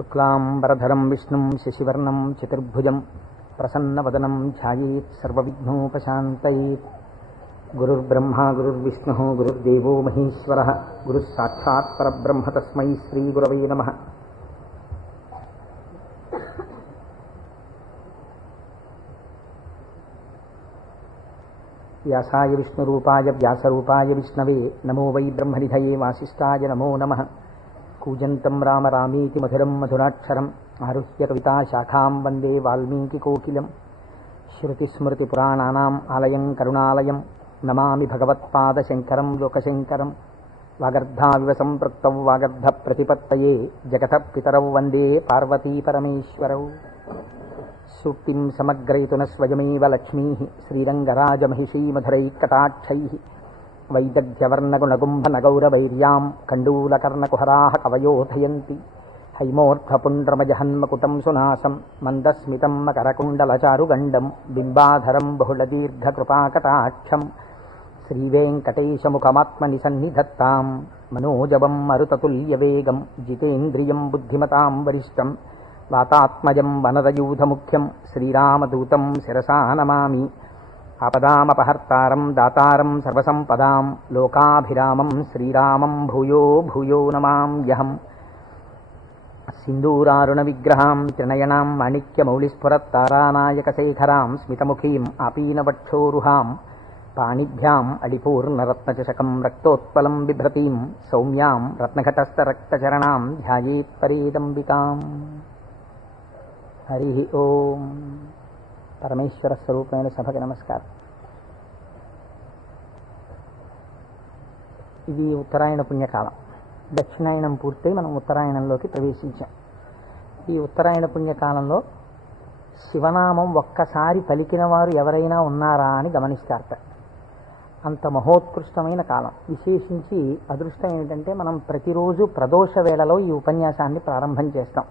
శుక్లాంబరధరం విష్ణుం శశివర్ణం చతుర్భుజం ప్రసన్నవదనం ధ్యాయేత్ సర్వవిఘ్నోపశాంతయేత్. గురుర్బ్రహ్మా గురుర్విష్ణుః గురుర్దేవో మహేశ్వరః గురుః సాక్షాత్ పరబ్రహ్మ తస్మై శ్రీగురవే నమః. వ్యాసాయ విష్ణురూపాయ వ్యాసరూపాయ విష్ణవే నమో వై బ్రహ్మనిధయే వాసిష్ఠాయ నమో నమః. కూజంతం రామ రామేతి మధురం మధురాక్షరం ఆరుహ్య కవితాశాఖాం వందే వాల్మీకికోకిలం. శ్రుతిస్మృతిపురాణానాం ఆలయం కరుణాలయం నమామి భగవత్పాదశంకరం లోకశంకరం. వాగర్ధావివ సంపృక్తౌ వాగర్ధ ప్రతిపత్తయే జగతః పితరౌ వందే పార్వతీ పరమేశ్వరౌ. సూక్తిం సమగ్రయతున స్వయమేవ లక్ష్మీః శ్రీరంగరాజమహిషీ మధురైకటాక్షైః. వైదగ్ధ్యవర్ణగుణగుంభనగౌరవైర్యాం కండూలకర్ణకుహరాः కవయోధయంతి. హైమోర్ధ్వపుండ్రమజహన్మకుటం సునాసం మందస్మితం మకరకుండలచారుగండం బింబాధరం బహుళదీర్ఘకృపాకటాక్షం. శ్రీవేంకటేశముఖమాత్మని సన్నిధత్తాం మనోజవం మరుతతుల్యవేగం జితేంద్రియం బుద్ధిమతాం వరిష్టం. వాతాత్మజం వనరయూధముఖ్యం శ్రీరామదూతం శిరసా నమామి. ఆపదామపహర్తారం దాతారం సర్వసంపదాం లోకాభిరామం శ్రీరామం భూయో భూయో నమామ్యహం. సింధూరారుణ విగ్రహాం త్రినయనాం మాణిక్యమౌళిస్ఫురత్తారానాయకశేఖరాం స్మితముఖీం ఆపీనవక్షోరుహాం. పాణిభ్యాం అళిపూర్ణరత్నచషకం రక్తోత్పలం బిభ్రతీం సౌమ్యాం రత్నఘటస్థరక్తచరణాం ధ్యాయేత్ పరేదంబికాం. హరి ఓం. పరమేశ్వర స్వరూపమైన సభకి నమస్కారం. ఇది ఉత్తరాయణ పుణ్యకాలం. దక్షిణాయనం పూర్తయి మనం ఉత్తరాయణంలోకి ప్రవేశించాం. ఈ ఉత్తరాయణ పుణ్యకాలంలో శివనామం ఒక్కసారి పలికిన వారు ఎవరైనా ఉన్నారా అని గమనిస్తారట. అంత మహోత్కృష్టమైన కాలం. విశేషించి అదృష్టం ఏంటంటే మనం ప్రతిరోజు ప్రదోష వేళలో ఈ ఉపన్యాసాన్ని ప్రారంభం చేస్తాం.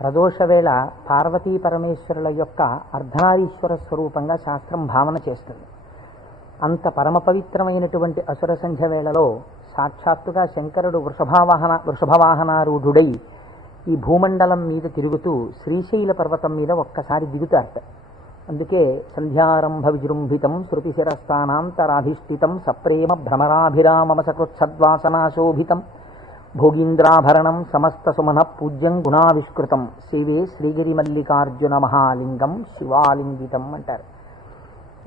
ప్రదోష వేళ పార్వతీ పరమేశ్వరుల యొక్క అర్ధనారీశ్వర స్వరూపంగా శాస్త్రం భావన చేస్తుంది. అంత పరమ పవిత్రమైనటువంటి అసుర సంధ్య వేళలో సాక్షాత్తుగా శంకరుడు వృషభవాహనారూఢుడై ఈ భూమండలం మీద తిరుగుతూ శ్రీశైల పర్వతం మీద ఒక్కసారి దిగుతారట. అందుకే సంధ్యారంభ విజృంభితం శృతిశిరస్థానాంతరాధిష్ఠితం సప్రేమ భ్రమరాభిరామమసకృత్సద్వాసనాశోభితం భోగీంద్రాభరణం సమస్త సుమన పూజ్యం గుణావిష్కృతం సేవే శ్రీగిరి మల్లికార్జున మహాలింగం శివాలింగితం అంటారు.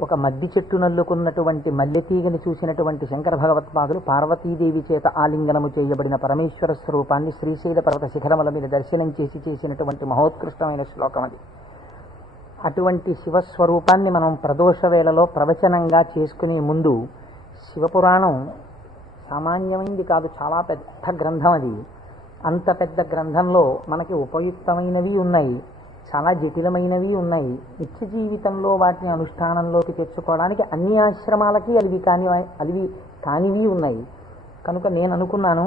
ఒక మద్ది చెట్టు నల్లుకున్నటువంటి మల్లెతీగని చూసినటువంటి శంకర భగవత్పాదులు పార్వతీదేవి చేత ఆలింగనము చేయబడిన పరమేశ్వర స్వరూపాన్ని శ్రీశైల పర్వత శిఖరముల మీద దర్శనం చేసినటువంటి మహోత్కృష్టమైన శ్లోకం అది. అటువంటి శివస్వరూపాన్ని మనం ప్రదోష వేళలో ప్రవచనంగా చేసుకునే ముందు శివపురాణం సామాన్యమైంది కాదు, చాలా పెద్ద గ్రంథం అది. అంత పెద్ద గ్రంథంలో మనకి ఉపయుక్తమైనవి ఉన్నాయి, చాలా జటిలమైనవి ఉన్నాయి. నిత్య జీవితంలో వాటిని అనుష్ఠానంలోకి తెచ్చుకోవడానికి అన్ని ఆశ్రమాలకి అలివి కానివి ఉన్నాయి. కనుక నేను అనుకున్నాను,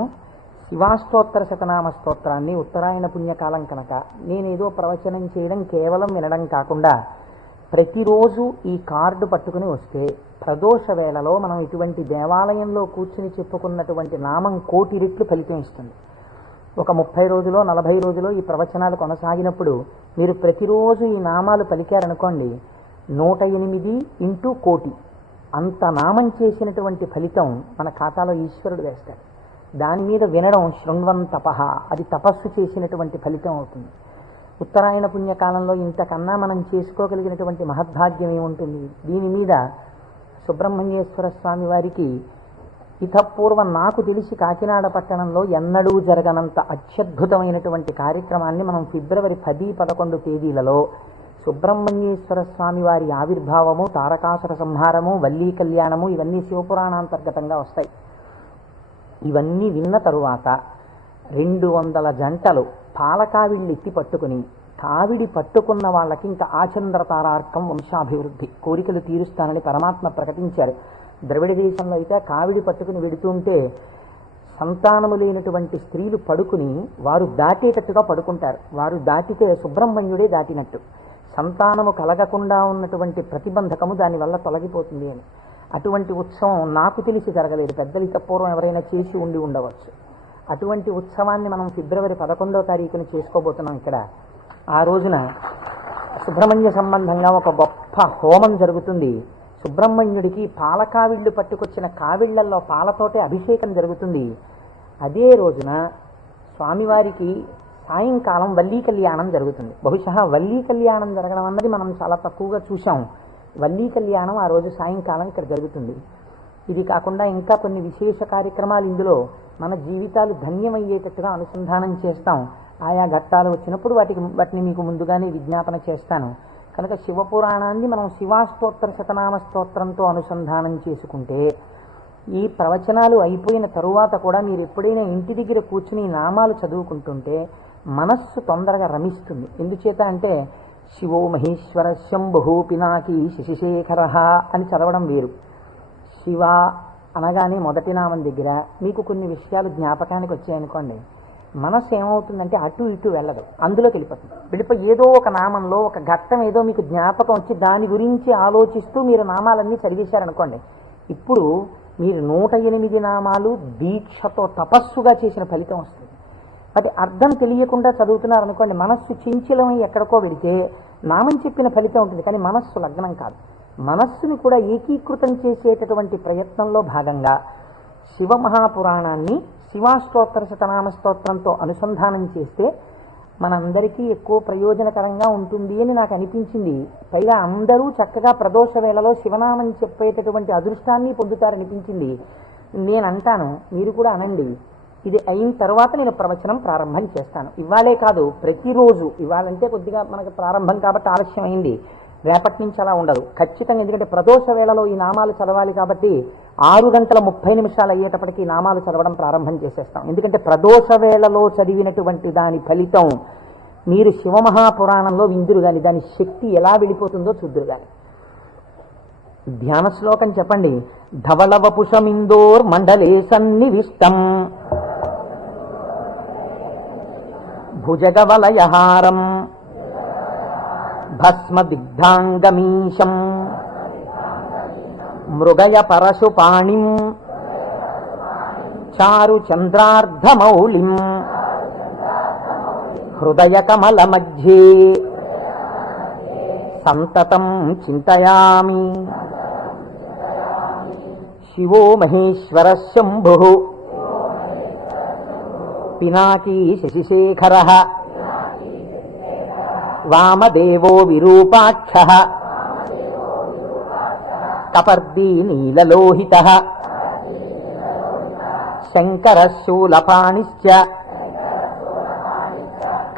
శివాష్టోత్తర శతనామ స్తోత్రాన్ని ఉత్తరాయణ పుణ్యకాలం కనుక నేనేదో ప్రవచనం చేయడం కేవలం వినడం కాకుండా ప్రతిరోజు ఈ కార్డు పట్టుకుని వస్తే ప్రదోష వేళలో మనం ఇటువంటి దేవాలయంలో కూర్చుని చెప్పుకున్నటువంటి నామం 1,000,000 రెట్లు ఫలితం ఇస్తుంది. ఒక 30 రోజులో 40 రోజులో ఈ ప్రవచనాలు కొనసాగినప్పుడు మీరు ప్రతిరోజు ఈ నామాలు పలికారనుకోండి, 108 ఇంటూ 1,000,000 అంత నామం చేసినటువంటి ఫలితం మన ఖాతాలో ఈశ్వరుడు వేస్తాడు. దాని మీద వినడం శృణ్వం తపః, అది తపస్సు చేసినటువంటి ఫలితం అవుతుంది. ఉత్తరాయణ పుణ్యకాలంలో ఇంతకన్నా మనం చేసుకోగలిగినటువంటి మహద్భాగ్యం ఏముంటుంది? దీని మీద సుబ్రహ్మణ్యేశ్వర స్వామి వారికి ఇతపూర్వం నాకు తెలిసి కాకినాడ పట్టణంలో ఎన్నడూ జరగనంత అత్యద్భుతమైనటువంటి కార్యక్రమాన్ని మనం ఫిబ్రవరి 10, 11 తేదీలలో సుబ్రహ్మణ్యేశ్వర స్వామి వారి ఆవిర్భావము, తారకాసుర సంహారము, వల్లీ కళ్యాణము ఇవన్నీ శివపురాణాంతర్గతంగా వస్తాయి. ఇవన్నీ విన్న తరువాత 200 జంటలు పాలకావిళ్ళు ఎత్తి పట్టుకుని కావిడి పట్టుకున్న వాళ్ళకి ఇంకా ఆచంద్రతారార్కం వంశాభివృద్ధి కోరికలు తీరుస్తానని పరమాత్మ ప్రకటించారు. ద్రవిడ దేశంలో అయితే కావిడి పట్టుకుని వెడుతుంటే సంతానము లేనటువంటి స్త్రీలు పడుకుని వారు దాటేటట్టుగా పడుకుంటారు. వారు దాటితే సుబ్రహ్మణ్యుడే దాటినట్టు. సంతానము కలగకుండా ఉన్నటువంటి ప్రతిబంధకము దానివల్ల తొలగిపోతుంది అని. అటువంటి ఉత్సవం నాకు తెలిసి జరగలేదు. పెద్దలు ఇతపూర్వం ఎవరైనా చేసి ఉండవచ్చు. అటువంటి ఉత్సవాన్ని మనం ఫిబ్రవరి 11వ తారీఖున చేసుకోబోతున్నాం ఇక్కడ. ఆ రోజున సుబ్రహ్మణ్య సంబంధంగా ఒక గొప్ప హోమం జరుగుతుంది. సుబ్రహ్మణ్యుడికి పాలకావిళ్ళు పట్టుకొచ్చిన కావిళ్లల్లో పాలతోటే అభిషేకం జరుగుతుంది. అదే రోజున స్వామివారికి సాయంకాలం వల్లీ కళ్యాణం జరుగుతుంది. బహుశా వల్లీ కళ్యాణం జరగడం అన్నది మనం చాలా తక్కువగా చూసాం. వల్లీ కళ్యాణం ఆ రోజు సాయంకాలం ఇక్కడ జరుగుతుంది. ఇది కాకుండా ఇంకా కొన్ని విశేష కార్యక్రమాలు ఇందులో మన జీవితాలు ధన్యమయ్యేటట్టుగా అనుసంధానం చేస్తాం. ఆయా ఘట్టాలు వచ్చినప్పుడు వాటిని మీకు ముందుగానే విజ్ఞాపన చేస్తాను. కనుక శివపురాణాన్ని మనం శివాస్తోత్ర శతనామ స్తోత్రంతో అనుసంధానం చేసుకుంటే ఈ ప్రవచనాలు అయిపోయిన తరువాత కూడా మీరు ఎప్పుడైనా ఇంటి దగ్గర కూర్చుని నామాలు చదువుకుంటుంటే మనస్సు తొందరగా రమిస్తుంది. ఎందుచేత అంటే శివో మహేశ్వర శంభు పినాకి శశిశేఖర అని చదవడం వేరు. శివ అనగానే మొదటి నామం దగ్గర మీకు కొన్ని విషయాలు జ్ఞాపకానికి వచ్చాయనుకోండి, మనస్సు ఏమవుతుందంటే అటు ఇటు వెళ్ళదు, అందులోకి వెళ్ళిపోయి ఏదో ఒక నామంలో ఒక ఘట్టం ఏదో మీకు జ్ఞాపకం వచ్చి దాని గురించి ఆలోచిస్తూ మీరు నామాలన్నీ చదివేశారనుకోండి, ఇప్పుడు మీరు 108 నామాలు దీక్షతో తపస్సుగా చేసిన ఫలితం వస్తుంది. అది అర్థం తెలియకుండా చదువుతున్నారనుకోండి, మనస్సు చించలమై ఎక్కడికో వెళితే నామం చెప్పిన ఫలితం ఉంటుంది, కానీ మనస్సు లగ్నం కాదు. మనస్సుని కూడా ఏకీకృతం చేసేటటువంటి ప్రయత్నంలో భాగంగా శివమహాపురాణాన్ని శివాస్తోత్ర శతనామ స్తోత్రంతో అనుసంధానం చేస్తే మనందరికీ ఎక్కువ ప్రయోజనకరంగా ఉంటుంది అని నాకు అనిపించింది. పైగా అందరూ చక్కగా ప్రదోష వేళలో శివనామం చెప్పేటటువంటి అదృష్టాన్ని పొందుతారనిపించింది. నేను అంటాను, మీరు కూడా అనండి. ఇది అయిన తర్వాత నేను ప్రవచనం ప్రారంభం చేస్తాను. ఇవాళే కాదు, ప్రతిరోజు. ఇవాళంటే కొద్దిగా మనకు ప్రారంభం కాబట్టి ఆలస్యం అయింది, రేపటి నుంచి అలా ఉండదు ఖచ్చితంగా. ఎందుకంటే ప్రదోష వేళలో ఈ నామాలు చదవాలి కాబట్టి 6:30 అయ్యేటప్పటికి నామాలు చదవడం ప్రారంభం చేసేస్తాం. ఎందుకంటే ప్రదోష వేళలో చదివినటువంటి దాని ఫలితం మీరు శివమహాపురాణంలో విందురు కానీ దాని శక్తి ఎలా వెళ్ళిపోతుందో చూద్దురు కానీ. ధ్యాన శ్లోకం చెప్పండి. ధవలవపుషమిందోర్ మండలే సన్నివిష్టం భుజగవలయహారం భస్మదిగ్ధాంగమీశం మృగయ పరశుపాణిం చారు చంద్రార్ధమౌళిం హృదయ కమల మధ్యే సంతతం చింతయామి. శివో మహేశ్వర శంభు పినాకీ శశిశేఖర వామదేవో విరూపాక్ష కపర్దీ నీలలోహిత శంకర శూలపాణిశ్చ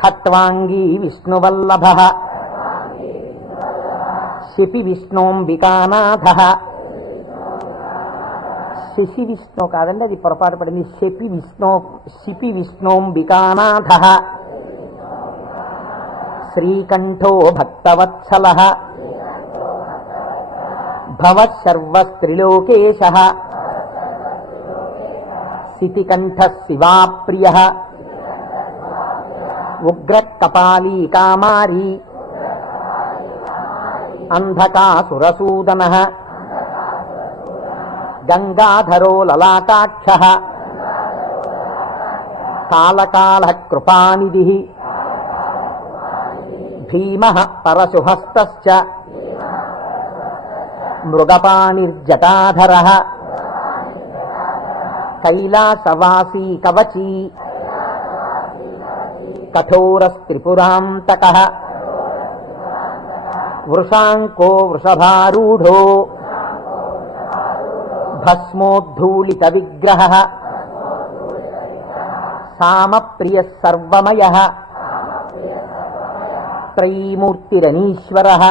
ఖట్వాంగీ విష్ణువల్లభ శిపి విష్ణోంబికానాథ. శశి విష్ణు కాదండి, అది పొరపాటు పడింది. శిపి విష్ణోంబికానాథ శ్రీకంఠో భక్తవత్సల భవశర్వస్త్రిలోకేశ శితికంఠ శివాప్రియ ఉగ్రకపాలీ కామారీ అంధకాసురసూదన గంగాధరో లలాటాక్ష కాళకాళ కృపానిధి భీమః పరశుహస్తశ్చ మృగపాణిర్జటాధరః కైలాసవాసీ కవచీ కఠోరస్త్రిపురాంతకః వృషాంకో వృషభారూఢో భస్మోద్ధూళిత విగ్రహః సామప్రియః సర్వమయః త్రైమూర్తిరనీశ్వరః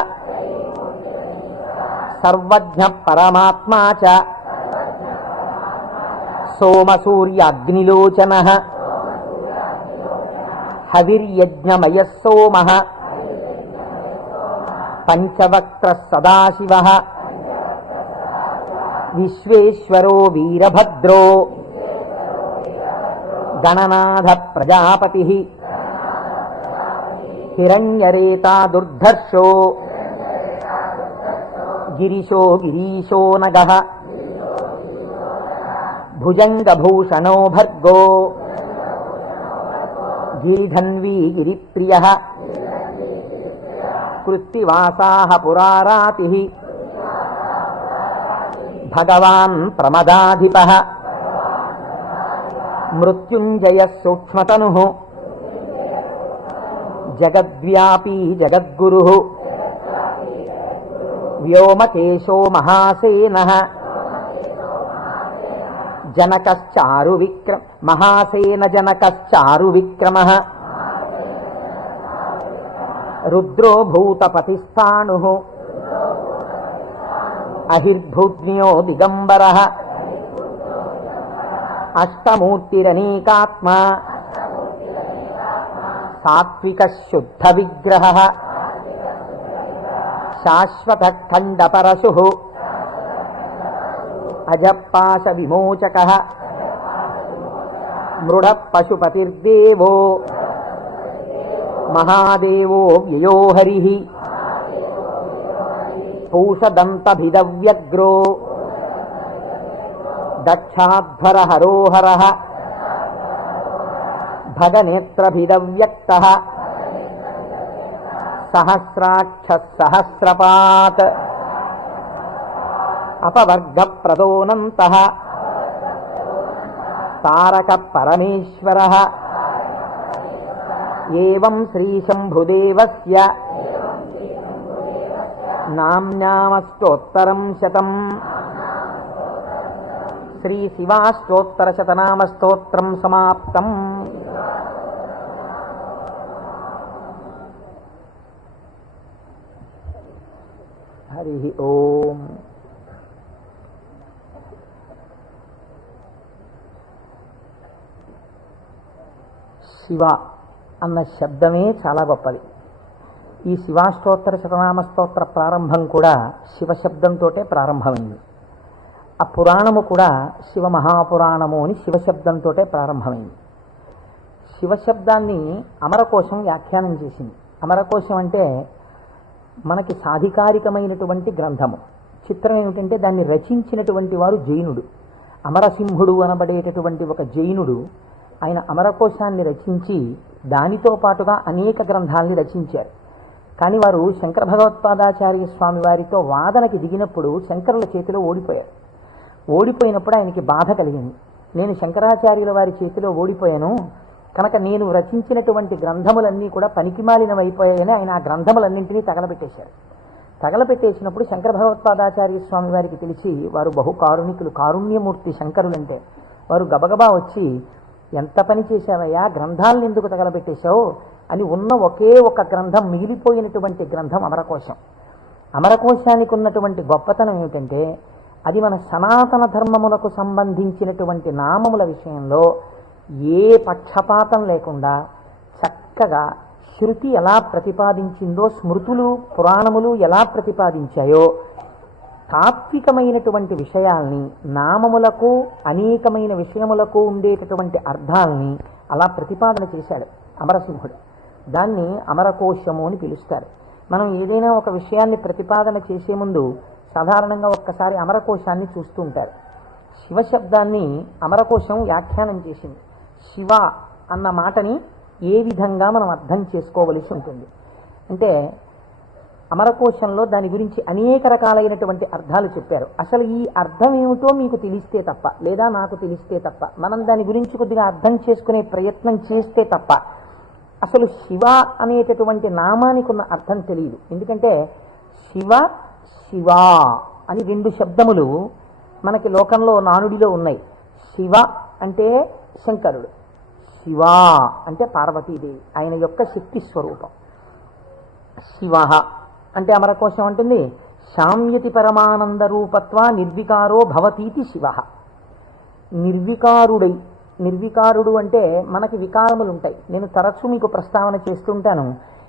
సర్వజ్ఞ పరమాత్మా చ సోమసూర్యాగ్నిలోచనః హవిర్యజ్ఞమయః సోమః పంచవక్త్రః సదాశివః విశ్వేశ్వరో వీరభద్రో గణనాథ ప్రజాపతిః హిరణ్యరేతా దుర్ధర్షో గిరిశో గిరీశో నగః భుజంగభూషణో భర్గో గిరిధన్వీ గిరిప్రియ కృత్తివాసాః పురారాతిః భగవాన్ ప్రమదాధిపః మృత్యుంజయః సూక్ష్మతనుః జగద్వ్యాపీ జగద్గురుః వ్యోమకేశో మహాసేనః జనకశ్చారు విక్రమ మహాసేన జనకశ్చారు విక్రమః రుద్రో భూతపతిస్థాణుః అహిర్భూజ్ఞో దిగంబరః అష్టమూర్తిరనేకాత్మా సాత్విక శుద్ధ విగ్రహః శాశ్వత ఖండపరశుః అజపాశ విమోచకః మృఢ పశుపతిర్దేవో మహాదేవో వ్యయో హరిః పూషదంతభిదవ్యగ్రో దక్షాధ్వర హరోహరః భగనేత్రభిదవ్యక్తః సహస్రాక్షః సహస్రపాత్ అపవర్గప్రదోనంతః తారక పరమేశ్వరః ఏవం శ్రీశంభుదేవస్య నామ్నామస్తోత్తరం శతం. శ్రీ శివాష్టోత్తరశతనామస్తోత్రం సమాప్తం. హరి ఓం. శివ అన్న శబ్దమే చాలా గొప్పది. ఈ శివాష్టోత్తర శతనామ స్తోత్ర ప్రారంభం కూడా శివశబ్దంతో ప్రారంభమైంది. ఆ పురాణము కూడా శివ మహాపురాణము అని శివశబ్దంతో ప్రారంభమైంది. శివశబ్దాన్ని అమరకోశం వ్యాఖ్యానం చేసింది. అమరకోశం అంటే మనకి సాధికారికమైనటువంటి గ్రంథము. చిత్రం ఏమిటంటే దాన్ని రచించినటువంటి వారు జైనుడు. అమరసింహుడు అనబడేటటువంటి ఒక జైనుడు ఆయన అమరకోశాన్ని రచించి దానితో పాటుగా అనేక గ్రంథాలని రచించారు. కానీ వారు శంకర భగవత్పాదాచార్య స్వామి వారితో వాదనకి దిగినప్పుడు శంకరుల చేతిలో ఓడిపోయారు. ఓడిపోయినప్పుడు ఆయనకి బాధ కలిగింది. నేను శంకరాచార్యుల వారి చేతిలో ఓడిపోయాను కనుక నేను రచించినటువంటి గ్రంథములన్నీ కూడా పనికిమాలినవైపోయాయని ఆయన ఆ గ్రంథములన్నింటినీ తగలబెట్టేశారు. తగలబెట్టేసినప్పుడు శంకర భగవత్పాదాచార్య స్వామి వారికి తెలిసి, వారు బహు కారుణికులు, కారుణ్యమూర్తి శంకరులంటే, వారు గబగబా వచ్చి, ఎంత పని చేశావయ్యా, గ్రంథాలను ఎందుకు తగలబెట్టేశావు అని ఉన్న ఒకే ఒక గ్రంథం, మిగిలిపోయినటువంటి గ్రంథం అమరకోశం. అమరకోశానికి ఉన్నటువంటి గొప్పతనం ఏమిటంటే అది మన సనాతన ధర్మములకు సంబంధించినటువంటి నామముల విషయంలో ఏ పక్షపాతం లేకుండా చక్కగా శృతి ఎలా ప్రతిపాదించిందో, స్మృతులు పురాణములు ఎలా ప్రతిపాదించాయో, తాత్వికమైనటువంటి విషయాల్ని, నామములకు అనేకమైన విషయములకు ఉండేటటువంటి అర్థాలని అలా ప్రతిపాదన చేశాడు అమరసింహుడు. దాన్ని అమరకోశము అని పిలుస్తారు. మనం ఏదైనా ఒక విషయాన్ని ప్రతిపాదన చేసే ముందు సాధారణంగా ఒక్కసారి అమరకోశాన్ని చూస్తూ ఉంటారు. శివశబ్దాన్ని అమరకోశం వ్యాఖ్యానం చేసింది. శివ అన్న మాటని ఏ విధంగా మనం అర్థం చేసుకోవలసి ఉంటుంది అంటే, అమరకోశంలో దాని గురించి అనేక రకాలైనటువంటి అర్థాలు చెప్పారు. అసలు ఈ అర్థం ఏమిటో మీకు తెలిస్తే తప్ప, లేదా నాకు తెలిస్తే తప్ప, మనం దాని గురించి కొద్దిగా అర్థం చేసుకునే ప్రయత్నం చేస్తే తప్ప అసలు శివ అనేటటువంటి నామానికి ఉన్న అర్థం తెలియదు. ఎందుకంటే శివ శివ అని రెండు శబ్దములు మనకి లోకంలో నానుడిలో ఉన్నాయి. శివ అంటే శంకరుడు, శివ అంటే పార్వతీదేవి, ఆయన యొక్క శక్తి స్వరూపం. శివ అంటే అమరకోశం అంటుంది, శామ్యతి పరమానంద రూపత్వ నిర్వికారో భవతీతి శివ. నిర్వికారుడై, నిర్వికారుడు అంటే మనకి వికారములు ఉంటాయి. నేను తరచూ మీకు ప్రస్తావన చేస్తుంటాను.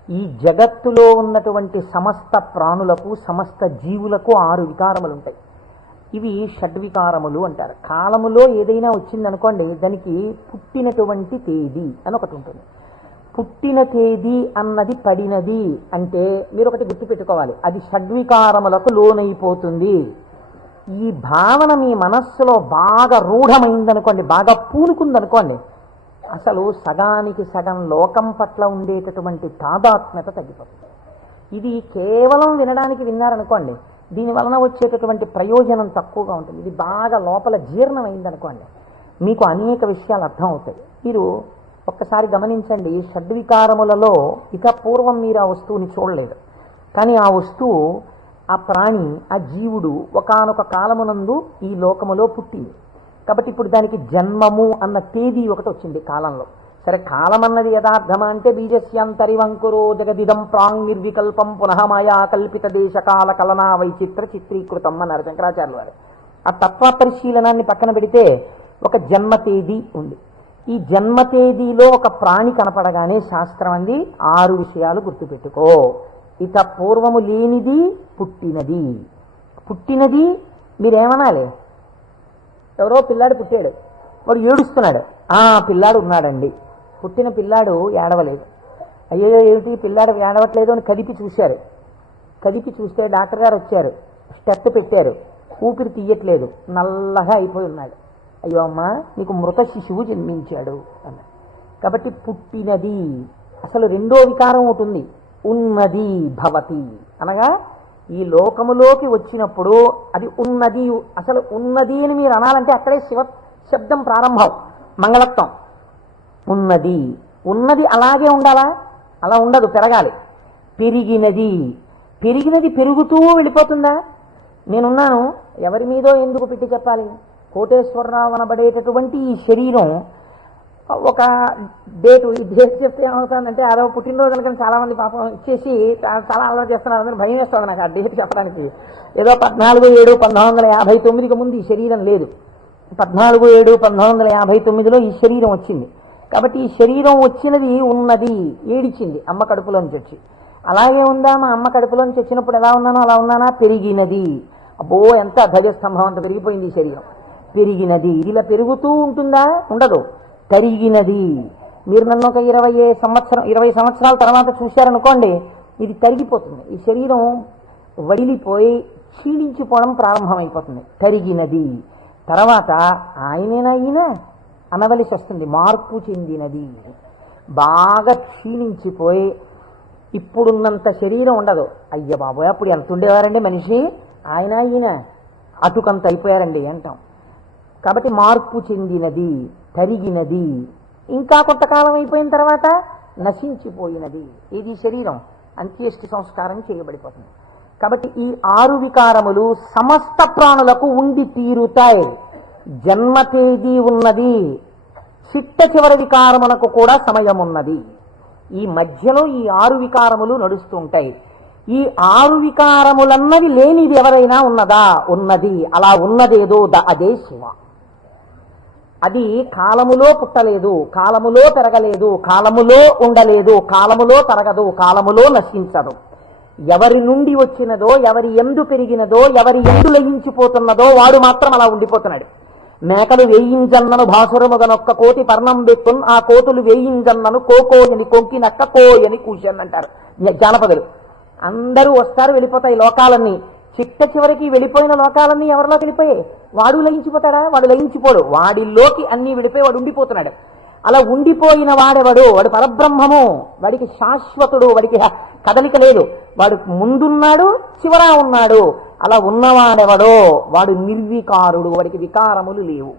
ఈ జగత్తులో ఉన్నటువంటి సమస్త ప్రాణులకు, సమస్త జీవులకు 6 వికారములు ఉంటాయి. ఇవి షడ్వికారములు అంటారు. కాలములో ఏదైనా వచ్చిందనుకోండి, దానికి పుట్టినటువంటి తేదీ అని ఒకటి ఉంటుంది. పుట్టిన తేదీ అన్నది పడినది అంటే మీరు ఒకటి గుర్తుపెట్టుకోవాలి, అది షడ్వికారములకు లోనైపోతుంది. ఈ భావన మీ మనస్సులో బాగా రూఢమైందనుకోండి, బాగా పూనుకుందనుకోండి, అసలు సగానికి సగం లోకం పట్ల ఉండేటటువంటి తాదాత్మ్యత తగ్గిపోతుంది. ఇది కేవలం వినడానికి విన్నారనుకోండి, దీని వలన వచ్చేటటువంటి ప్రయోజనం తక్కువగా ఉంటుంది. ఇది బాగా లోపల జీర్ణం అయిందనుకోండి, మీకు అనేక విషయాలు అర్థం అవుతాయి. మీరు ఒక్కసారి గమనించండి, షడ్వికారములలో ఇక పూర్వం మీరు ఆ వస్తువుని చూడలేదు, కానీ ఆ వస్తువు, ఆ ప్రాణి, ఆ జీవుడు ఒకానొక కాలమునందు ఈ లోకములో పుట్టింది. కాబట్టి ఇప్పుడు దానికి జన్మము అన్న తేదీ ఒకటి వచ్చింది కాలంలో. సరే, కాలం అన్నది యథార్థమా అంటే బీజస్యాంతరివంకురో జగదిదం ప్రాంగ్ నిర్వికల్పం పునః మాయా కల్పిత దేశకాల కలనా వైచిత్ర చిత్రీకృతం అన్నారు శంకరాచార్యులు వారు. ఆ తత్వ పరిశీలనాన్ని పక్కన పెడితే ఒక జన్మ తేదీ ఉంది. ఈ జన్మ తేదీలో ఒక ప్రాణి కనపడగానే శాస్త్రం అంది 6 విషయాలు గుర్తుపెట్టుకో. ఇక పూర్వము లేనిది పుట్టినది. పుట్టినది మీరేమనాలి? ఎవరో పిల్లాడు పుట్టాడు, వాడు ఏడుస్తున్నాడు, పిల్లాడు ఉన్నాడండి. పుట్టిన పిల్లాడు ఏడవలేదు. అయ్యో ఏమిటి పిల్లాడు ఏడవట్లేదు అని కదిపి చూశారు. కదిపి చూస్తే డాక్టర్ గారు వచ్చారు, స్టెట్ పెట్టారు, ఊపిరి తీయట్లేదు, నల్లగా అయిపోయి ఉన్నాడు. అయ్యో అమ్మ, నీకు మృత శిశువు జన్మించాడు అన్నాడు. కాబట్టి పుట్టినది. అసలు రెండో వికారం ఉంటుంది, ఉన్నది భవతి అనగా ఈ లోకములోకి వచ్చినప్పుడు అది ఉన్నది. అసలు ఉన్నది అని మీరు అనాలంటే అక్కడే శివ శబ్దం ప్రారంభం, మంగళత్వం. ఉన్నది. ఉన్నది అలాగే ఉండాలా? అలా ఉండదు, పెరగాలి. పెరిగినది. పెరిగినది పెరుగుతూ వెళ్ళిపోతుందా? నేనున్నాను, ఎవరి మీదో ఎందుకు పెట్టి చెప్పాలి? కోటేశ్వరరావు అనబడేటటువంటి ఈ శరీరం ఒక డేటు, ఈ డేట్ చెప్తే ఏమవుతుందంటే అదో పుట్టినరోజు కనుక చాలామంది పాపం ఇచ్చేసి చాలా అలవాటు చేస్తున్నారు. అందరూ భయం వేస్తుంది నాకు ఆ డేట్ చెప్పడానికి. ఏదో 14/7/1959కి ముందు ఈ శరీరం లేదు. 14/7/1959లో ఈ శరీరం వచ్చింది. కాబట్టి ఈ శరీరం వచ్చినది ఉన్నది, ఏడిచింది అమ్మ కడుపులోంచి వచ్చి. అలాగే ఉందా? మా అమ్మ కడుపులోంచి వచ్చినప్పుడు ఎలా ఉన్నానో అలా ఉన్నానా? పెరిగినది. అబ్బో, ఎంత ధ్వజస్తంభం అంత పెరిగిపోయింది ఈ శరీరం. పెరిగినది. ఇది ఇలా పెరుగుతూ ఉంటుందా? ఉండదు. తరిగినది. మీరు నన్ను ఒక 20 సంవత్సరాల తర్వాత చూశారనుకోండి, ఇది తరిగిపోతుంది. ఈ శరీరం వడిలిపోయి క్షీణించిపోవడం ప్రారంభమైపోతుంది. తరిగినది. తర్వాత ఆయనేనా అనవలసి వస్తుంది, మార్పు చెందినది. బాగా క్షీణించిపోయి ఇప్పుడున్నంత శరీరం ఉండదు. అయ్య బాబోయ్, అప్పుడు ఎంత ఉండేవారండి మనిషి, ఈయన అటుకంత అయిపోయారండి అంటాం. కాబట్టి మార్పు చెందినది, తరిగినది. ఇంకా కొంతకాలం అయిపోయిన తర్వాత నశించిపోయినది. ఇది శరీరం అంత్యేష్టి సంస్కారం చేయబడిపోతుంది. కాబట్టి ఈ 6 వికారములు సమస్త ప్రాణులకు ఉండి తీరుతాయి. జన్మ తేదీ ఉన్నది, చిట్ట చివరి వికారమునకు కూడా సమయం ఉన్నది. ఈ మధ్యలో ఈ 6 వికారములు నడుస్తుంటాయి. ఈ 6 వికారములన్నవి లేనిది ఎవరైనా ఉన్నదా? ఉన్నది. అలా ఉన్నదేదో అదే శివ. అది కాలములో పుట్టలేదు, కాలములో పెరగలేదు, కాలములో ఉండలేదు, కాలములో తరగదు, కాలములో నశించదు. ఎవరి నుండి వచ్చినదో, ఎవరి ఎందు పెరిగినదో, ఎవరి ఎందు లయించిపోతున్నదో వాడు మాత్రం అలా ఉండిపోతున్నాడు. మేకలు వేయింజన్నను భాసురముగనొక్క కోటి పర్ణం పెట్టున్, ఆ కోతులు వేయింజన్నను కోకోయని కొంకినక్క కోయని కూర్చొని అంటారు జానపదులు. అందరూ వస్తారు, వెళ్ళిపోతాయి లోకాలన్నీ. చిట్ట చివరికి వెళ్ళిపోయిన లోకాలన్నీ ఎవరిలో వెళ్ళిపోయాయి? వాడు లయించిపోతాడా? వాడు లయించిపోడు. వాడిలోకి అన్నీ వెళ్ళిపోయి వాడు ఉండిపోతున్నాడు. అలా ఉండిపోయిన వాడెవడు? వాడు పరబ్రహ్మము. వాడికి శాశ్వతుడు, వాడికి కదలిక లేదు. వాడు ముందున్నాడు, చివరా ఉన్నాడు. అలా ఉన్నవాడెవడో వాడు నిర్వికారుడు. వాడికి వికారములు లేవు.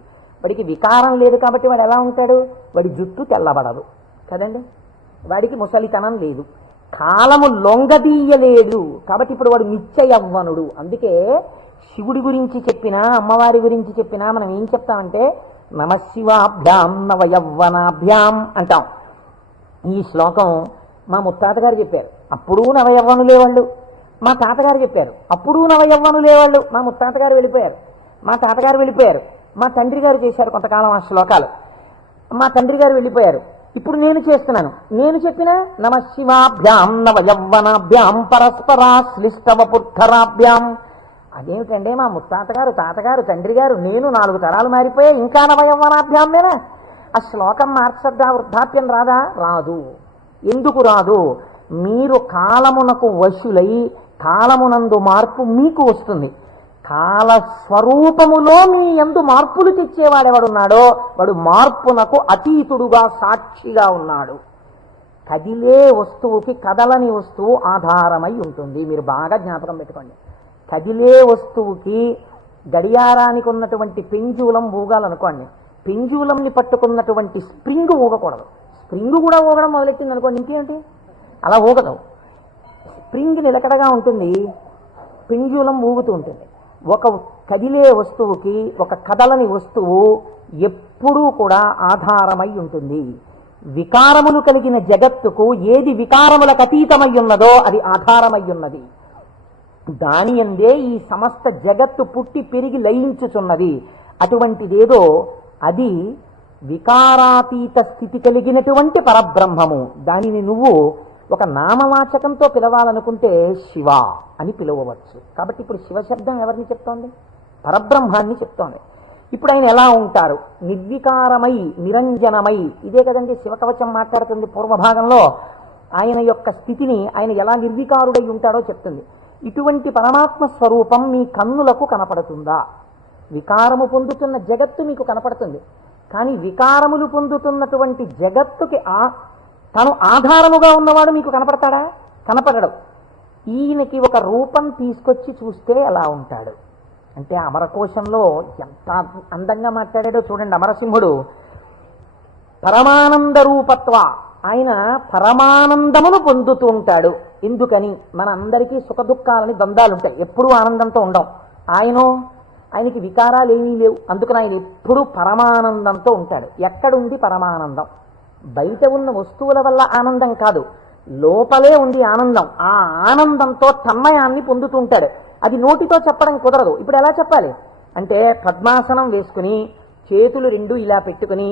వాడికి వికారం లేదు కాబట్టి వాడు ఎలా ఉంటాడు? వాడి జుట్టు తెల్లబడదు కదండి, వాడికి ముసలితనం లేదు, కాలము లొంగదీయలేడు. కాబట్టి ఇప్పుడు వాడు నిత్య యవ్వనుడు. అందుకే శివుడి గురించి చెప్పినా, అమ్మవారి గురించి చెప్పినా మనం ఏం చెప్తామంటే నమశివాభ్యాం నవయవ్వనాభ్యాం అంటాం. ఈ శ్లోకం మా ముత్తాతగారు చెప్పారు, అప్పుడు నవయవ్వనులే వాళ్ళు. మా తాతగారు చెప్పారు, అప్పుడు నవయవ్వనులే వాళ్ళు. మా ముత్తాతగారు వెళ్ళిపోయారు, మా తాతగారు వెళ్ళిపోయారు, మా తండ్రి గారు చేశారు కొంతకాలం ఆ శ్లోకాలు. మా తండ్రి గారు వెళ్ళిపోయారు, ఇప్పుడు నేను చేస్తున్నాను. నేను చెప్పిన నమశివాభ్యాం నవయవ్వనాభ్యాం పరస్పరాశ్లిష్టవపుర్ధరాభ్యాం. అదేమిటంటే మా ముత్తాతగారు, తాతగారు, తండ్రి గారు, నేను 4 తరాలు మారిపోయా, ఇంకా నవయవ్వనాభ్యామేనా? ఆ శ్లోకం మార్చద్దా? వృద్ధాప్యం రాదా? రాదు. ఎందుకు రాదు? మీరు కాలమునకు వశులై కాలమునందు మార్పు మీకు వస్తుంది. కాలస్వరూపములో మీ యందు మార్పులు తెచ్చేవాడెవడున్నాడో వాడు మార్పునకు అతీతుడుగా సాక్షిగా ఉన్నాడు. కదిలే వస్తువుకి కదలని వస్తువు ఆధారమై ఉంటుంది. మీరు బాగా జ్ఞాపకం పెట్టుకోండి. కదిలే వస్తువుకి గడియారానికి ఉన్నటువంటి పెంజూలం ఊగాలనుకోండి, పెంజూలంని పట్టుకున్నటువంటి స్ప్రింగ్ ఊగకూడదు. స్ప్రింగ్ కూడా ఊగడం మొదలెట్టింది అనుకోండి, ఇంకేంటి అలా ఊగదు. స్ప్రింగ్ నిలకడగా ఉంటుంది, పెంజూలం ఊగుతూ ఉంటుంది. ఒక కదిలే వస్తువుకి ఒక కదలని వస్తువు ఎప్పుడూ కూడా ఆధారమై ఉంటుంది. వికారములు కలిగిన జగత్తుకు ఏది వికారములకు అతీతమై ఉన్నదో అది ఆధారమై ఉన్నది. దాని యందే ఈ సమస్త జగత్తు పుట్టి పెరిగి లయించుచున్నది. అటువంటిదేదో అది వికారాతీత స్థితి కలిగినటువంటి పరబ్రహ్మము. దానిని నువ్వు ఒక నామవాచకంతో పిలవాలనుకుంటే శివ అని పిలవవచ్చు. కాబట్టి ఇప్పుడు శివశబ్దం ఎవరిని చెప్తోంది? పరబ్రహ్మాన్ని చెప్తోంది. ఇప్పుడు ఆయన ఎలా ఉంటారు? నిర్వికారమై నిరంజనమై. ఇదే కదండి శివకవచం మాట్లాడుతుంది పూర్వభాగంలో. ఆయన యొక్క స్థితిని ఆయన ఎలా నిర్వికారుడై ఉంటాడో చెప్తుంది. ఇటువంటి పరమాత్మ స్వరూపం మీ కన్నులకు కనపడుతుందా? వికారము పొందుతున్న జగత్తు మీకు కనపడుతుంది, కానీ వికారములు పొందుతున్నటువంటి జగత్తుకి తను ఆధారముగా ఉన్నవాడు మీకు కనపడతాడా? కనపడడు. ఈయనకి ఒక రూపం తీసుకొచ్చి చూస్తే ఎలా ఉంటాడు అంటే, అమరకోశంలో ఎంత అందంగా మాట్లాడాడో చూడండి. అమరసింహుడు పరమానంద రూపత్వ, ఆయన పరమానందమును పొందుతూ ఉంటాడు. ఎందుకని? మన అందరికీ సుఖ దుఃఖాలని ద్వంద్వాలుంటాయి, ఎప్పుడూ ఆనందంతో ఉండం. ఆయనకి వికారాలు ఏమీ లేవు, అందుకని ఆయన ఎప్పుడూ పరమానందంతో ఉంటాడు. ఎక్కడుంది పరమానందం? బయట ఉన్న వస్తువుల వల్ల ఆనందం కాదు, లోపలే ఉంది ఆనందం. ఆ ఆనందంతో తన్మయాన్ని పొందుతూ ఉంటాడు. అది నోటితో చెప్పడం కుదరదు. ఇప్పుడు ఎలా చెప్పాలి అంటే, పద్మాసనం వేసుకుని చేతులు రెండు ఇలా పెట్టుకుని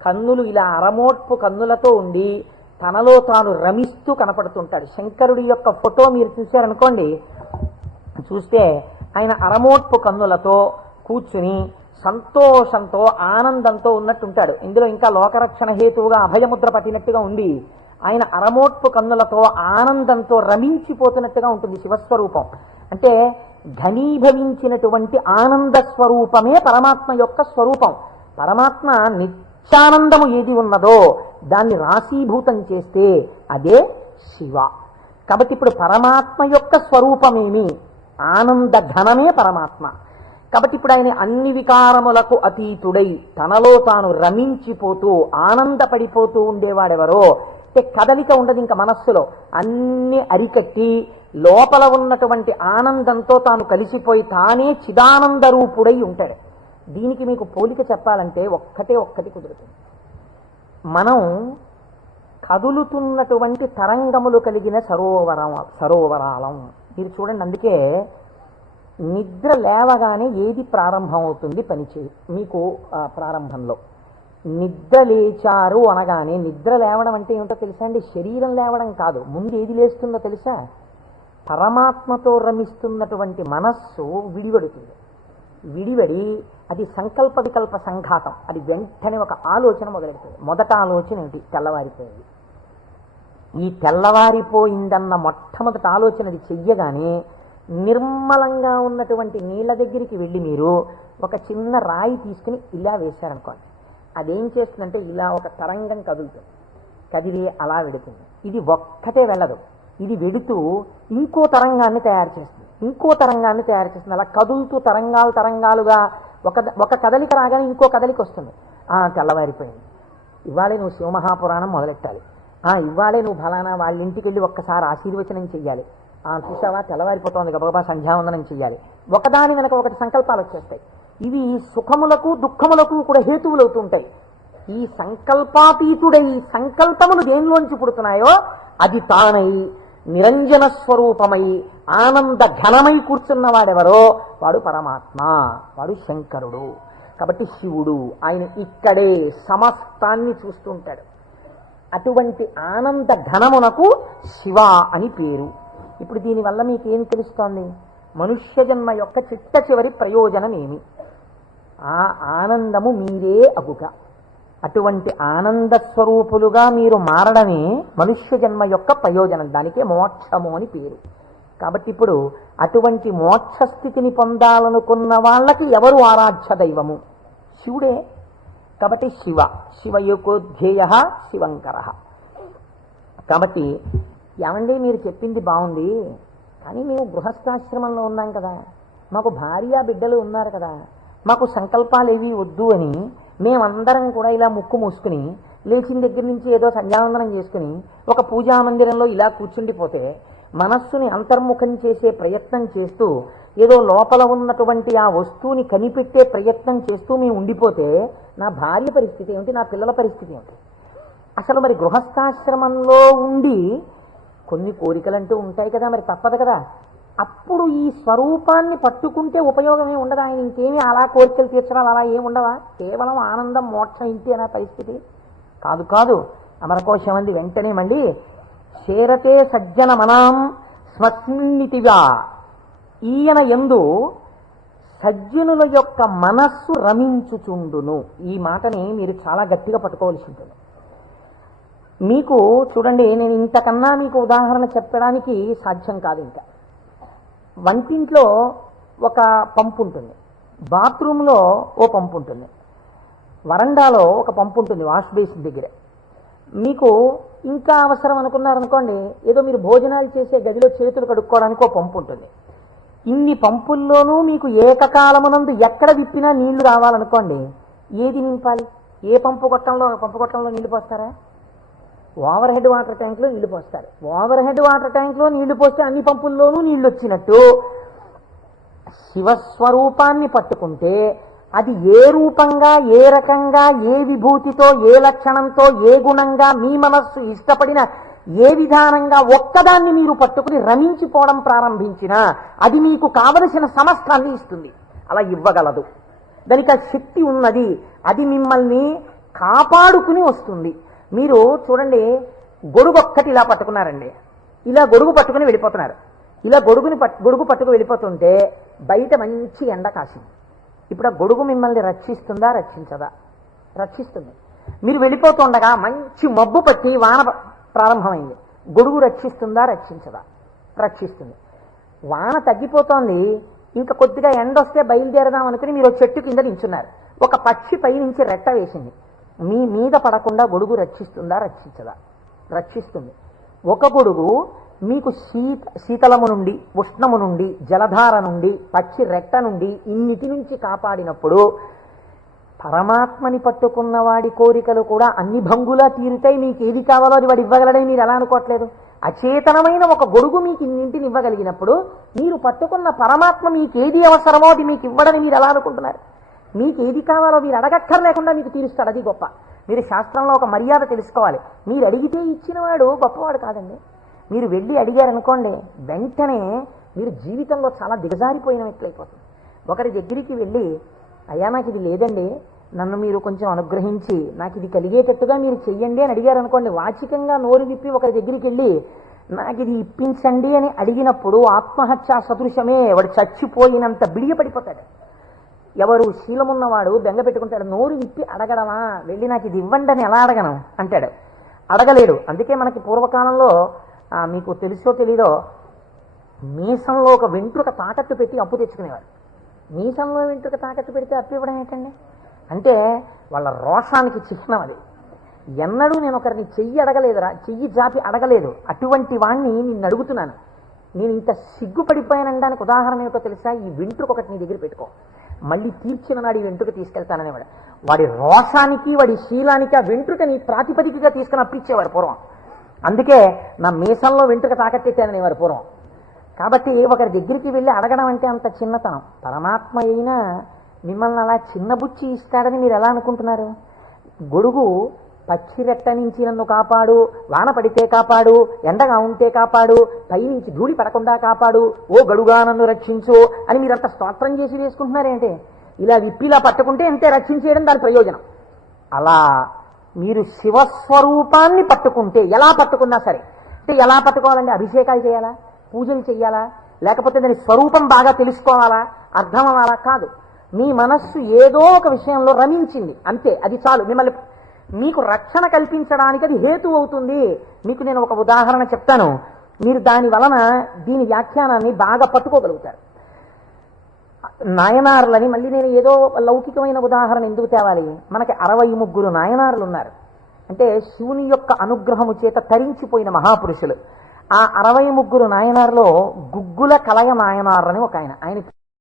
కన్నులు ఇలా అరమోట్పు కన్నులతో ఉండి తనలో తాను రమిస్తూ కనపడుతుంటాడు. శంకరుడి యొక్క ఫోటో మీరు చూశారనుకోండి, చూస్తే ఆయన అరమోట్పు కన్నులతో కూర్చుని సంతోషంతో ఆనందంతో ఉన్నట్టుంటాడు. ఇందులో ఇంకా లోకరక్షణ హేతువుగా అభయముద్ర పట్టినట్టుగా ఉంది. ఆయన అరమోట్పు కన్నులతో ఆనందంతో రమించిపోతున్నట్టుగా ఉంటుంది శివస్వరూపం. అంటే ఘనీభవించినటువంటి ఆనంద స్వరూపమే పరమాత్మ యొక్క స్వరూపం. పరమాత్మ నిత్యానందము ఏది ఉన్నదో దాన్ని రాశీభూతం చేస్తే అదే శివ. కాబట్టి ఇప్పుడు పరమాత్మ యొక్క స్వరూపమేమి? ఆనంద ఘనమే పరమాత్మ. కాబట్టి ఇప్పుడు ఆయన అన్ని వికారములకు అతీతుడై తనలో తాను రమించిపోతూ ఆనందపడిపోతూ ఉండేవాడెవరో అంటే, కదలిక ఉండదు ఇంకా మనస్సులో, అన్ని అరికట్టి లోపల ఉన్నటువంటి ఆనందంతో తాను కలిసిపోయి తానే చిదానంద రూపుడై ఉంటాడు. దీనికి మీకు పోలిక చెప్పాలంటే ఒక్కటి కుదురుతుంది. మనం కదులుతున్నటువంటి తరంగములు కలిగిన సరోవరాలం. మీరు చూడండి, అందుకే నిద్ర లేవగానే ఏది ప్రారంభమవుతుంది పనిచేయి మీకు ప్రారంభంలో? నిద్ర లేచారు అనగానే, నిద్ర లేవడం అంటే ఏమిటో తెలుసా అండి? శరీరం లేవడం కాదు. ముందు ఏది లేస్తుందో తెలుసా? పరమాత్మతో రమిస్తున్నటువంటి మనస్సు విడివడుతుంది. విడివడి అది సంకల్ప వికల్ప సంఘాతం. అది వెంటనే ఒక ఆలోచన మొదలెడుతుంది. మొదట ఆలోచన ఏమిటి? తెల్లవారిపోయింది. ఈ తెల్లవారిపోయిందన్న మొట్టమొదటి ఆలోచన అది చెయ్యగానే నిర్మలంగా ఉన్నటువంటి నీళ్ళ దగ్గరికి వెళ్ళి మీరు ఒక చిన్న రాయి తీసుకుని ఇలా వేశారనుకోండి, అదేం చేస్తుందంటే ఇలా ఒక తరంగం కదులుతుంది. కదిలి అలా వెడుతుంది. ఇది ఒక్కటే వెళ్ళదు, ఇది వెడుతూ ఇంకో తరంగాన్ని తయారు చేస్తుంది, ఇంకో తరంగాన్ని తయారు చేస్తుంది. అలా కదులుతూ తరంగాలుగా ఒక కదలిక రాగానే ఇంకో కదలిక వస్తుంది. తెల్లవారిపోయింది, ఇవాళే నువ్వు శివమహాపురాణం మొదలెట్టాలి, ఇవాళే నువ్వు ఫలానా వాళ్ళ ఇంటికి వెళ్ళి ఒక్కసారి ఆశీర్వచనం చెయ్యాలి, చూసావా తెల్లవారిపోతుంది గబగబా సంధ్యావందనం చెయ్యాలి. ఒకదాని వెనక ఒకటి సంకల్పాలు వచ్చేస్తాయి. ఇవి సుఖములకు దుఃఖములకు కూడా హేతువులు అవుతుంటాయి. ఈ సంకల్పాతీతుడై సంకల్పములు దేనిలోంచి పుడుతున్నాయో అది తానై నిరంజన స్వరూపమై ఆనంద ఘనమై కూర్చున్నవాడెవరో వాడు పరమాత్మ, వాడు శంకరుడు. కాబట్టి శివుడు ఆయన ఇక్కడే సమస్తాన్ని చూస్తుంటాడు. అటువంటి ఆనంద ఘనమునకు శివ అని పేరు. ఇప్పుడు దీనివల్ల మీకేం తెలుస్తోంది? మనుష్య జన్మ యొక్క చిట్ట చివరి ప్రయోజనం ఏమి? ఆ ఆనందము మీరే అగుక. అటువంటి ఆనంద స్వరూపులుగా మీరు మారడమే మనుష్య జన్మ యొక్క ప్రయోజనం. దానికే మోక్షము అని పేరు. కాబట్టి ఇప్పుడు అటువంటి మోక్షస్థితిని పొందాలనుకున్న వాళ్ళకి ఎవరు ఆరాధ్య దైవము? శివుడే. కాబట్టి శివయోకోధ్యేయ శివంకర. కాబట్టి ఏమండి మీరు చెప్పింది బాగుంది, కానీ మేము గృహస్థాశ్రమంలో ఉన్నాం కదా, మాకు భార్య బిడ్డలు ఉన్నారు కదా, మాకు సంకల్పాలు ఏవి వద్దు అని మేమందరం కూడా ఇలా ముక్కు మూసుకుని లేచిన దగ్గర నుంచి ఏదో సంధ్యావందనం చేసుకుని ఒక పూజా మందిరంలో ఇలా కూర్చుండిపోతే, మనస్సుని అంతర్ముఖం చేసే ప్రయత్నం చేస్తూ ఏదో లోపల ఉన్నటువంటి ఆ వస్తువుని కనిపెట్టే ప్రయత్నం చేస్తూ మేము ఉండిపోతే నా భార్య పరిస్థితి ఏమిటి, నా పిల్లల పరిస్థితి ఏమిటి? అసలు మరి గృహస్థాశ్రమంలో ఉండి కొన్ని కోరికలంటూ ఉంటాయి కదా, మరి తప్పదు కదా. అప్పుడు ఈ స్వరూపాన్ని పట్టుకుంటే ఉపయోగమే ఉండదు. ఆయన ఇంకేమీ అలా కోరికలు తీర్చడాలు అలా ఏమి ఉండవా? కేవలం ఆనందం మోక్షం ఇంటి అనే పరిస్థితి కాదు. కాదు అమరకోశం అంది వెంటనే మళ్ళీ చేరతే సజ్జన మనాం స్మస్మిన్నితిగా, ఈయన యందు సజ్జనుల యొక్క మనస్సు రమించుచుండును. ఈ మాటని మీరు చాలా గట్టిగా పట్టుకోవాల్సి ఉంటుంది. మీకు చూడండి, నేను ఇంతకన్నా మీకు ఉదాహరణ చెప్పడానికి సాధ్యం కాదు. ఇంకా వంటింట్లో ఒక పంపు ఉంటుంది, బాత్రూంలో ఓ పంపు ఉంటుంది, వరండాలో ఒక పంపు ఉంటుంది వాష్ బేసిన్ దగ్గర. మీకు ఇంకా అవసరం అనుకున్నారనుకోండి, ఏదో మీరు భోజనాలు చేసే గదిలో చేతులు కడుక్కోవడానికి ఒక పంపు ఉంటుంది. ఇన్ని పంపుల్లోనూ మీకు ఏకకాలమునందు ఎక్కడ విప్పినా నీళ్లు రావాలనుకోండి, ఏది నింపాలి? ఏ పంపు గొట్టంలో నీళ్లు పోస్తారా? ఓవర్ హెడ్ వాటర్ ట్యాంక్లో నీళ్లు పోస్తారు. ఓవర్ హెడ్ వాటర్ ట్యాంక్లో నీళ్లు పోస్తే అన్ని పంపుల్లోనూ నీళ్లు వచ్చినట్టు శివస్వరూపాన్ని పట్టుకుంటే అది ఏ రూపంగా, ఏ రకంగా, ఏ విభూతితో, ఏ లక్షణంతో, ఏ గుణంగా మీ మనస్సు ఇష్టపడిన ఏ విధానంగా ఒక్కదాన్ని మీరు పట్టుకుని రమించిపోవడం ప్రారంభించినా అది మీకు కావలసిన సమస్తాన్ని ఇస్తుంది. అలా ఇవ్వగలదు. దానికి ఆ శక్తి ఉన్నది. అది మిమ్మల్ని కాపాడుకుని వస్తుంది. మీరు చూడండి, గొడుగు ఒక్కటి ఇలా పట్టుకున్నారండి, ఇలా గొడుగు పట్టుకుని వెళ్ళిపోతున్నారు. ఇలా గొడుగు పట్టుకు వెళ్ళిపోతుంటే బయట మంచి ఎండ కాసింది. ఇప్పుడు ఆ గొడుగు మిమ్మల్ని రక్షిస్తుందా, రక్షించదా? రక్షిస్తుంది. మీరు వెళ్ళిపోతుండగా మంచి మబ్బు పట్టి వాన ప్రారంభమైంది. గొడుగు రక్షిస్తుందా, రక్షించదా? రక్షిస్తుంది. వాన తగ్గిపోతోంది, ఇంకా కొద్దిగా ఎండ వస్తే బయలుదేరదాం అనుకుని మీరు చెట్టు కింద నించున్నారు. ఒక పక్షి పై నుంచి రెట్ట వేసింది. మీ మీద పడకుండా గొడుగు రక్షిస్తుందా, రక్షించదా? రక్షిస్తుంది. ఒక గొడుగు మీకు శీతలము నుండి, ఉష్ణము నుండి, జలధార నుండి, పక్షి రెట్ట నుండి ఇన్నిటి నుంచి కాపాడినప్పుడు పరమాత్మని పట్టుకున్న వాడి కోరికలు కూడా అన్ని భంగులా తీరుతాయి. మీకు ఏది కావాలో అది వాడు ఇవ్వగలడని మీరు ఎలా అనుకోవట్లేదు? అచేతనమైన ఒక గొడుగు మీకు ఇన్నింటిని ఇవ్వగలిగినప్పుడు మీరు పట్టుకున్న పరమాత్మ మీకు ఏది అవసరమో అది మీకు ఇవ్వడని మీరు ఎలా అనుకుంటున్నారు? మీకు ఏది కావాలో మీరు అడగక్కర్లేకుండా మీకు తీరుస్తాడు. అది గొప్ప. మీరు శాస్త్రంలో ఒక మర్యాద తెలుసుకోవాలి. మీరు అడిగితే ఇచ్చినవాడు గొప్పవాడు కాదండి. మీరు వెళ్ళి అడిగారనుకోండి, వెంటనే మీరు జీవితంలో చాలా దిగజారిపోయిన వ్యక్తులైపోతుంది. ఒకరి దగ్గరికి వెళ్ళి, అయ్యా నాకు ఇది లేదండి, నన్ను మీరు కొంచెం అనుగ్రహించి నాకు ఇది కలిగేటట్టుగా మీరు చెయ్యండి అని అడిగారనుకోండి, వాచికంగా నోరు విప్పి ఒకరి దగ్గరికి వెళ్ళి నాకు ఇది ఇప్పించండి అని అడిగినప్పుడు ఆత్మహత్యా సదృశమే. వాడు చచ్చిపోయినంత బిడియపడిపోతాడు. ఎవరు శీలమున్నవాడు బెంగ పెట్టుకుంటాడు. నోరు విప్పి అడగడమా, వెళ్ళి నాకు ఇది ఇవ్వండి అని ఎలా అడగను అంటాడు. అడగలేడు. అందుకే మనకి పూర్వకాలంలో మీకు తెలుసో తెలీదో, మీసంలో ఒక వెంట్రుక తాకట్టు పెట్టి అప్పు తెచ్చుకునేవారు. మీసంలో వెంట్రుక తాకట్టు పెడితే అప్పు ఇవ్వడం ఏంటండి? అంటే వాళ్ళ రోషానికి చిహ్నం అది. ఎన్నడూ నేను ఒకరిని చెయ్యి అడగలేదురా, చెయ్యి జాపి అడగలేదు. అటువంటి వాణ్ణి నిన్ను అడుగుతున్నాను. నేను ఇంత సిగ్గుపడిపోయానడానికి ఉదాహరణ ఏమిటో తెలుసా? ఈ వెంట్రుక ఒకటి నీ దగ్గర పెట్టుకో, మళ్ళీ తీర్చిన నాడు ఈ వెంట్రుక తీసుకెళ్తాననేవాడు. వాడి రోషానికి, వాడి శీలానికి ఆ వెంట్రుకని ప్రాతిపదికగా తీసుకుని అప్పిచ్చేవారు పూర్వం. అందుకే నా మీసంలో వెంట్రుక తాకట్టెట్టాననేవారు పూర్వం. కాబట్టి ఒకరి దగ్గరికి వెళ్ళి అడగడం అంటే అంత చిన్నతనం. పరమాత్మ అయినా మిమ్మల్ని అలా చిన్నబుచ్చి ఇస్తాడని మీరు ఎలా అనుకుంటున్నారు? గొడుగు పక్షి రెట్ట నుంచి నన్ను కాపాడు, వాన పడితే కాపాడు, ఎండగా ఉంటే కాపాడు, పైనుంచి ధూళి పడకుండా కాపాడు, ఓ గడుగా నన్ను రక్షించు అని మీరంత స్తోత్రం చేసి వేసుకుంటున్నారేంటి? ఇలా విప్పిలా పట్టుకుంటే అంతే రక్షించేయడం దాని ప్రయోజనం. అలా మీరు శివస్వరూపాన్ని పట్టుకుంటే, ఎలా పట్టుకున్నా సరే, అంటే ఎలా పట్టుకోవాలంటే అభిషేకాలు చేయాలా, పూజలు చేయాలా, లేకపోతే దాని స్వరూపం బాగా తెలుసుకోవాలా, అర్థం అవ్వాలా? కాదు. మీ మనస్సు ఏదో ఒక విషయంలో రమించింది అంతే, అది చాలు. మిమ్మల్ని మీకు రక్షణ కల్పించడానికి అది హేతు అవుతుంది. మీకు నేను ఒక ఉదాహరణ చెప్తాను. మీరు దాని వలన దీని వ్యాఖ్యానాన్ని బాగా పట్టుకోగలుగుతారు. నాయనార్లని మళ్ళీ నేను ఏదో లౌకికమైన ఉదాహరణ ఎందుకు తేవాలి, మనకి 63 నాయనార్లు ఉన్నారు. అంటే శివుని యొక్క అనుగ్రహము చేత తరించిపోయిన మహాపురుషులు. ఆ 63 నాయనార్లో గుగ్గుల కలయ నాయనార్ అని ఒక ఆయన